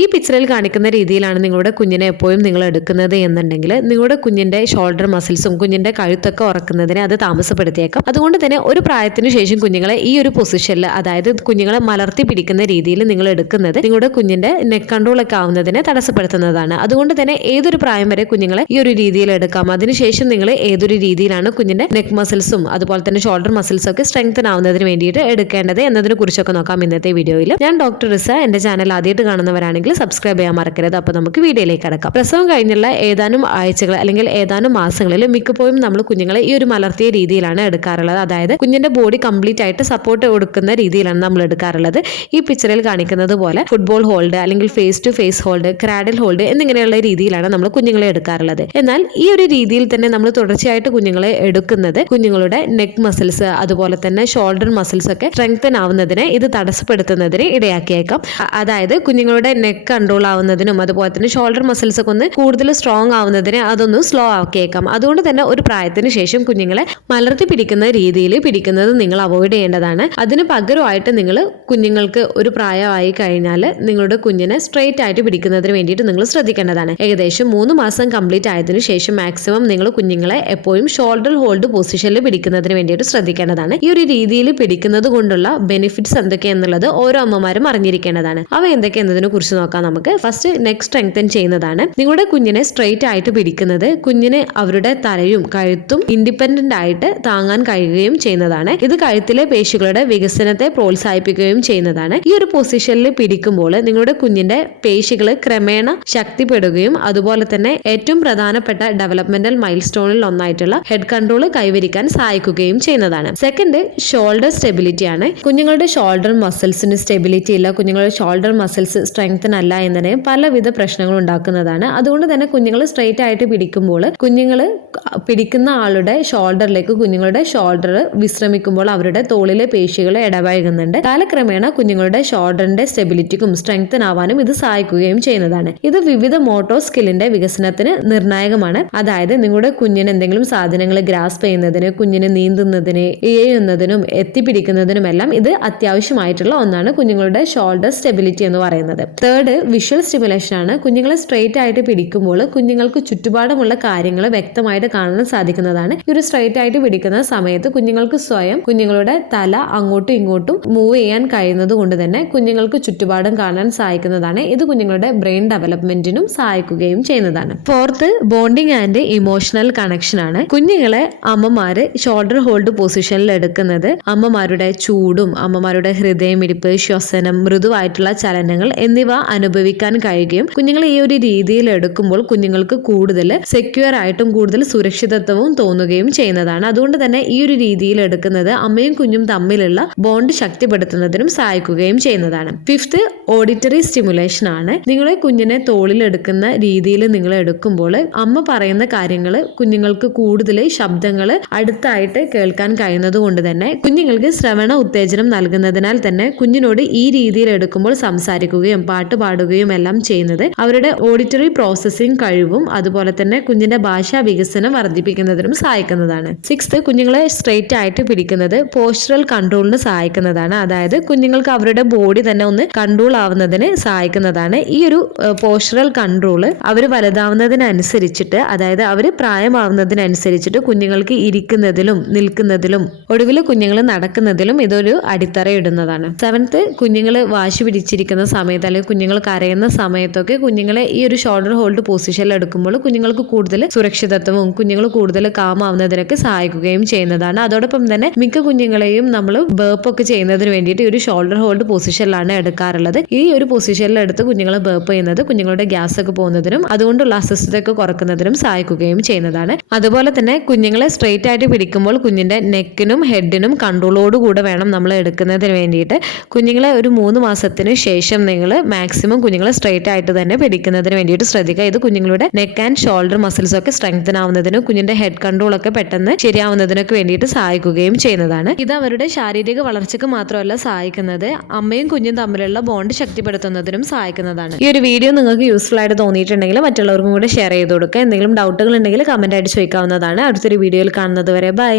ഈ പിക്ചറിൽ കാണിക്കുന്ന രീതിയിലാണ് നിങ്ങളുടെ കുഞ്ഞിനെ എപ്പോഴും നിങ്ങൾ എടുക്കുന്നത് എന്നുണ്ടെങ്കിൽ നിങ്ങളുടെ കുഞ്ഞിന്റെ ഷോൾഡർ മസിൽസും കുഞ്ഞിന്റെ കഴുത്തൊക്കെ ഉറക്കുന്നതിനെ അത് താമസപ്പെടുത്തിയേക്കാം. അതുകൊണ്ട് തന്നെ ഒരു പ്രായത്തിന് ശേഷം കുഞ്ഞുങ്ങളെ ഈ ഒരു പൊസിഷനിൽ അതായത് കുഞ്ഞുങ്ങളെ മലർത്തി പിടിക്കുന്ന രീതിയിൽ നിങ്ങൾ എടുക്കുന്നത് നിങ്ങളുടെ കുഞ്ഞിന്റെ നെക്ക് കൺട്രോൾ ഒക്കെ ആവുന്നതിനെ തടസ്സപ്പെടുത്തുന്നതാണ്. അതുകൊണ്ട് തന്നെ ഏതൊരു പ്രായം വരെ കുഞ്ഞുങ്ങളെ ഈ ഒരു രീതിയിൽ എടുക്കാം. അതിനുശേഷം നിങ്ങൾ ഏതൊരു രീതിയിലാണ് കുഞ്ഞിന്റെ നെക്ക് മസിൽസും അതുപോലെ തന്നെ ഷോൾഡർ മസിൽസും ഒക്കെ സ്ട്രെങ്തൻ ആവുന്നതിന് വേണ്ടിയിട്ട് എടുക്കേണ്ടത് എന്നതിനെ കുറിച്ചൊക്കെ നോക്കാം ഇന്നത്തെ വീഡിയോയിൽ ഞാൻ ഡോക്ടർ റിസ. എന്റെ ചാനൽ ആദ്യമായിട്ട് കാണുന്നവരാണെങ്കിൽ സബ്സ്ക്രൈബ് ചെയ്യാൻ മറക്കരുത്. അപ്പോൾ നമുക്ക് വീഡിയോയിലേക്ക് കടക്കാം. പ്രസവം കഴിഞ്ഞുള്ള ഏതാനും ആഴ്ചകൾ അല്ലെങ്കിൽ ഏതാനും മാസങ്ങളിൽ മിക്കപ്പോഴും നമ്മൾ കുഞ്ഞുങ്ങളെ ഈ ഒരു മലർത്തിയ രീതിയിലാണ് എടുക്കാറുള്ളത്. അതായത് കുഞ്ഞിന്റെ ബോഡി കംപ്ലീറ്റ് ആയിട്ട് സപ്പോർട്ട് കൊടുക്കുന്ന രീതിയിലാണ് നമ്മൾ എടുക്കാറുള്ളത്. ഈ പിക്ചറിൽ കാണിക്കുന്നത് പോലെ ഫുട്ബോൾ ഹോൾഡ് അല്ലെങ്കിൽ face to face hold cradle hold എന്നിങ്ങനെയുള്ള രീതിയിലാണ് നമ്മൾ കുഞ്ഞുങ്ങളെ എടുക്കാറുള്ളത്. എന്നാൽ ഈ ഒരു രീതിയിൽ തന്നെ നമ്മൾ തുടർച്ചയായിട്ട് കുഞ്ഞുങ്ങളെ എടുക്കുന്നത് കുഞ്ഞുങ്ങളുടെ നെക്ക് മസിൽസ് അതുപോലെ തന്നെ ഷോൾഡർ മസിൽസ് ഒക്കെ സ്ട്രെങ്തൻ ആവുന്നതിന് ഇത് തടസ്സപ്പെടുത്തുന്നതിന് ഇടയാക്കിയേക്കാം. അതായത് കുഞ്ഞുങ്ങളുടെ നെക്ക് കൺട്രോൾ ആവുന്നതിനും അതുപോലെ തന്നെ ഷോൾഡർ മസിൽസ് ഒക്കെ ഒന്ന് കൂടുതൽ സ്ട്രോങ് ആവുന്നതിന് അതൊന്ന് സ്ലോ ആക്കിയേക്കാം. അതുകൊണ്ട് തന്നെ ഒരു പ്രായത്തിന് ശേഷം കുഞ്ഞുങ്ങളെ മലർത്തി പിടിക്കുന്ന രീതിയിൽ പിടിക്കുന്നത് നിങ്ങൾ അവോയ്ഡ് ചെയ്യേണ്ടതാണ്. അതിന് പകരമായിട്ട് നിങ്ങൾ കുഞ്ഞുങ്ങൾക്ക് ഒരു പ്രായമായി കഴിഞ്ഞാൽ നിങ്ങളുടെ കുഞ്ഞിനെ സ്ട്രെയിറ്റ് ആയിട്ട് പിടിക്കുന്നതിന് വേണ്ടിയിട്ട് നിങ്ങൾ ശ്രദ്ധിക്കേണ്ടതാണ്. ഏകദേശം മൂന്ന് മാസം കംപ്ലീറ്റ് ആയതിനു ശേഷം മാക്സിമം നിങ്ങൾ കുഞ്ഞുങ്ങളെ എപ്പോഴും ഷോൾഡർ ഹോൾഡ് പൊസിഷനിൽ പിടിക്കുന്നതിന് വേണ്ടിയിട്ട് ശ്രദ്ധിക്കേണ്ടതാണ്. ഈ ഒരു രീതിയിൽ പിടിക്കുന്നത് കൊണ്ടുള്ള ബെനിഫിറ്റ്സ് എന്തൊക്കെയാണെന്നുള്ളത് ഓരോ അമ്മമാരും അറിഞ്ഞിരിക്കേണ്ടതാണ്. അവ എന്തൊക്കെയെന്നതിനെ കുറിച്ച് നോക്കാം നമുക്ക്. ഫസ്റ്റ് നെക്ക് സ്ട്രെങ്തൻ ചെയ്യുന്നതാണ്. നിങ്ങളുടെ കുഞ്ഞിനെ സ്ട്രെയിറ്റ് ആയിട്ട് പിടിക്കുന്നത് കുഞ്ഞിനെ അവരുടെ തലയും കഴുത്തും ഇൻഡിപെൻഡന്റ് ആയിട്ട് താങ്ങാൻ കഴിയുകയും ചെയ്യുന്നതാണ്. ഇത് കഴുത്തിലെ പേശികളുടെ വികസനത്തെ പ്രോത്സാഹിപ്പിക്കുകയും ചെയ്യുന്നതാണ്. ഈ ഒരു പൊസിഷനിൽ പിടിക്കുമ്പോൾ നിങ്ങളുടെ കുഞ്ഞിന്റെ പേശികൾ ക്രമേണ ശക്തിപ്പെടുകയും അതുപോലെ തന്നെ ഏറ്റവും പ്രധാനപ്പെട്ട ഡെവലപ്മെന്റൽ മൈൽ സ്റ്റോണിൽ ഒന്നായിട്ടുള്ള ഹെഡ് കൺട്രോൾ കൈവരിക്കാൻ സഹായിക്കുകയും ചെയ്യുന്നതാണ്. സെക്കൻഡ് ഷോൾഡർ സ്റ്റെബിലിറ്റി ആണ്. കുഞ്ഞുങ്ങളുടെ ഷോൾഡർ മസിൽസിന് സ്റ്റെബിലിറ്റി ഇല്ല. കുഞ്ഞുങ്ങളുടെ ഷോൾഡർ മസിൽസ് സ്ട്രെങ്തൻ അല്ല എന്നതിന് പലവിധ പ്രശ്നങ്ങൾ ഉണ്ടാക്കുന്നതാണ്. അതുകൊണ്ട് തന്നെ കുഞ്ഞുങ്ങൾ സ്ട്രെയിറ്റ് ആയിട്ട് പിടിക്കുമ്പോൾ കുഞ്ഞുങ്ങൾ പിടിക്കുന്ന ആളുടെ ഷോൾഡറിലേക്ക് കുഞ്ഞുങ്ങളുടെ ഷോൾഡർ വിശ്രമിക്കുമ്പോൾ അവരുടെ തോളിലെ പേശികൾ ഇടപഴകുന്നുണ്ട് കാലക്രമേണ കുഞ്ഞുങ്ങളുടെ ഷോൾഡറിന്റെ സ്റ്റെബിലിറ്റിക്കും സ്ട്രെങ്തൻ ആവാനും ഇത് സഹായിക്കുകയും ചെയ്യുന്നതാണ്. ഇത് വിവിധ മോട്ടോർ സ്കില്ലിന്റെ വികസനത്തിന് നിർണായകമാണ്. അതായത് നിങ്ങളുടെ കുഞ്ഞിന് എന്തെങ്കിലും സാധനങ്ങൾ ഗ്രാസ്പ് ചെയ്യുന്നതിന് കുഞ്ഞിന് നീന്തുന്നതിന് എഴുന്നതിനും എത്തിപ്പിടിക്കുന്നതിനുമെല്ലാം ഇത് അത്യാവശ്യമായിട്ടുള്ള ഒന്നാണ് കുഞ്ഞുങ്ങളുടെ ഷോൾഡർ സ്റ്റെബിലിറ്റി എന്ന് പറയുന്നത്. തേർഡ് വിഷ്വൽ സ്റ്റിമുലേഷൻ ആണ്. കുഞ്ഞുങ്ങളെ സ്ട്രെയിറ്റ് ആയിട്ട് പിടിക്കുമ്പോൾ കുഞ്ഞുങ്ങൾക്ക് ചുറ്റുപാടുമുള്ള കാര്യങ്ങൾ വ്യക്തമായിട്ട് കാണാൻ സാധിക്കുന്നതാണ്. ഈ ഒരു സ്ട്രെയിറ്റ് ആയിട്ട് പിടിക്കുന്ന സമയത്ത് കുഞ്ഞുങ്ങൾക്ക് സ്വയം കുഞ്ഞുങ്ങളുടെ തല അങ്ങോട്ടും ഇങ്ങോട്ടും മൂവ് ചെയ്യാൻ കഴിയുന്നത് കൊണ്ട് തന്നെ കുഞ്ഞുങ്ങൾക്ക് ചുറ്റുപാടും കാണാൻ സഹായിക്കുന്നതാണ് ഇത് കുഞ്ഞുങ്ങളുടെ ബ്രെയിൻ ഡെവലപ്മെന്റിനും സഹായിക്കുകയും ചെയ്യുന്നതാണ്. Fourth bonding and emotional connection ആണ്. കുഞ്ഞുങ്ങളെ അമ്മമാര് ഷോൾഡർ ഹോൾഡ് പൊസിഷനിൽ എടുക്കുന്നത് അമ്മമാരുടെ ചൂടും അമ്മമാരുടെ ഹൃദയമിടിപ്പ് ശ്വസനം മൃദുവായിട്ടുള്ള ചലനങ്ങൾ എന്നിവ അനുഭവിക്കാൻ കഴിയുകയും കുഞ്ഞുങ്ങൾ ഈ ഒരു രീതിയിൽ എടുക്കുമ്പോൾ കുഞ്ഞുങ്ങൾക്ക് കൂടുതൽ സെക്യൂർ ആയിട്ടും കൂടുതൽ സുരക്ഷിതത്വവും തോന്നുകയും ചെയ്യുന്നതാണ്. അതുകൊണ്ട് തന്നെ ഈ ഒരു രീതിയിൽ എടുക്കുന്നത് അമ്മയും കുഞ്ഞും തമ്മിലുള്ള ബോണ്ട് ശക്തിപ്പെടുത്തുന്നതിനും സഹായിക്കുകയും ചെയ്യുന്നതാണ്. ഫിഫ്ത്ത് ഓഡിറ്ററി സ്റ്റിമുലേഷൻ ആണ്. നിങ്ങളെ കുഞ്ഞിനെ തോളിലെടുക്കുന്ന രീതിയിൽ നിങ്ങൾ എടുക്കുമ്പോൾ അമ്മ പറയുന്ന കാര്യങ്ങൾ കുഞ്ഞുങ്ങൾക്ക് കൂടുതൽ ശബ്ദങ്ങൾ അടുത്തായിട്ട് കേൾക്കാൻ കഴിയുന്നത് കൊണ്ട് തന്നെ കുഞ്ഞുങ്ങൾക്ക് ശ്രവണ ഉത്തേജനം നൽകുന്നതിനാൽ തന്നെ കുഞ്ഞിനോട് ഈ രീതിയിൽ എടുക്കുമ്പോൾ സംസാരിക്കുകയും പാട്ട് പാടുകയും എല്ലാം ചെയ്യുന്നത്. അവരുടെ ഓഡിറ്ററി പ്രോസസ്സിംഗ് കഴിവും അതുപോലെ തന്നെ കുഞ്ഞിന്റെ ഭാഷാ വികസനം വർദ്ധിപ്പിക്കുന്നതിനും സഹായിക്കുന്നതാണ്. സിക്സ്ത് കുഞ്ഞുങ്ങളെ സ്ട്രെയിറ്റ് ആയിട്ട് പിടിക്കുന്നത് പോസ്റ്ററൽ കൺട്രോളിന് സഹായിക്കുന്നതാണ്. അതായത് കുഞ്ഞുങ്ങൾക്ക് അവരുടെ ബോഡി തന്നെ ഒന്ന് കൺട്രോൾ ആവുന്നതിന് സഹായിക്കുന്നതാണ്. ഈ ഒരു പോസ്റ്ററൽ കൺട്രോൾ അവർ വലുതാവുന്നതിനനുസരിച്ചിട്ട് അതായത് അവർ പ്രായമാവുന്നതിനനുസരിച്ചിട്ട് കുഞ്ഞുങ്ങൾക്ക് ഇരിക്കുന്നതിലും നിൽക്കുന്നതിലും ഒടുവിൽ കുഞ്ഞുങ്ങൾ നടക്കുന്നതിലും ഇതൊരു അടിത്തറ ഇടുന്നതാണ് സെവൻത്ത് കുഞ്ഞുങ്ങൾ വാശി പിടിച്ചിരിക്കുന്ന സമയത്ത് അല്ലെങ്കിൽ കുഞ്ഞുങ്ങൾ കരയുന്ന സമയത്തൊക്കെ കുഞ്ഞുങ്ങളെ ഈ ഒരു ഷോൾഡർ ഹോൾഡ് പൊസിഷനിൽ എടുക്കുമ്പോൾ കുഞ്ഞുങ്ങൾക്ക് കൂടുതൽ സുരക്ഷിതത്വവും കുഞ്ഞുങ്ങൾ കൂടുതൽ കാമാവുന്നതിനൊക്കെ സഹായിക്കുകയും ചെയ്യുന്നതാണ്. അതോടൊപ്പം തന്നെ മിക്ക കുഞ്ഞുങ്ങളെയും നമ്മൾ ബേപ്പ് ഒക്കെ ചെയ്യുന്നതിന് വേണ്ടിയിട്ട് ഈ ഒരു ഷോൾഡർ ഹോൾഡ് പൊസിഷനിലാണ് എടുക്കാറുള്ളത്. ഈ ഒരു പൊസിഷനിൽ എടുത്ത് കുഞ്ഞുങ്ങളെ ബേപ്പ് ചെയ്യുന്നത് കുഞ്ഞുങ്ങളുടെ ഗ്യാസ് ഒക്കെ പോകുന്നതിനും അതുകൊണ്ടുള്ള അസ്വസ്ഥതയൊക്കെ കുറക്കുന്നതിനും സഹായിക്കുകയും ചെയ്യുന്നതാണ്. അതുപോലെ തന്നെ കുഞ്ഞുങ്ങളെ സ്ട്രെയിറ്റ് ആയിട്ട് പിടിക്കുമ്പോൾ കുഞ്ഞിന്റെ നെക്കിനും ഹെഡിനും കൺട്രോളോടുകൂടെ വേണം നമ്മൾ എടുക്കുന്നതിന് വേണ്ടിയിട്ട്. കുഞ്ഞുങ്ങളെ ഒരു മൂന്ന് മാസത്തിന് ശേഷം നിങ്ങൾ മാക്സിമം കുഞ്ഞുങ്ങളെ സ്ട്രെയിറ്റ് ആയിട്ട് തന്നെ പിടിക്കുന്നതിന് വേണ്ടിയിട്ട് ശ്രദ്ധിക്കുക. ഇത് കുഞ്ഞുങ്ങളുടെ നെക്ക് ആൻഡ് ഷോൾഡർ മസിൽസ് ഒക്കെ സ്ട്രെങ്തൻ ആവുന്നതിനും കുഞ്ഞിന്റെ ഹെഡ് കൺട്രോൾ ഒക്കെ പെട്ടെന്ന് ശരിയാവുന്നതിനൊക്കെ വേണ്ടിയിട്ട് സഹായിക്കുകയും ചെയ്യുന്നതാണ്. ഇത് അവരുടെ ശാരീരിക വളർച്ചയ്ക്ക് മാത്രമല്ല സഹായിക്കുന്നത് അമ്മയും കുഞ്ഞും തമ്മിലുള്ള ബോണ്ട് ശക്തിപ്പെടുത്തുന്നതിനും സഹായിക്കുന്നതാണ്. ഈ ഒരു വീഡിയോ നിങ്ങൾക്ക് യൂസ്ഫുൾ ആയിട്ട് തോന്നിയിട്ടുണ്ടെങ്കിൽ മറ്റുള്ളവർക്കും കൂടെ ഷെയർ ചെയ്ത് കൊടുക്കുക. എന്തെങ്കിലും ഡൗട്ടുകൾ ഉണ്ടെങ്കിൽ കമന്റ് ആയിട്ട് ചോദിക്കാവുന്നതാണ്. അടുത്തൊരു വീഡിയോയിൽ കാണുന്നത് വരെ ബൈ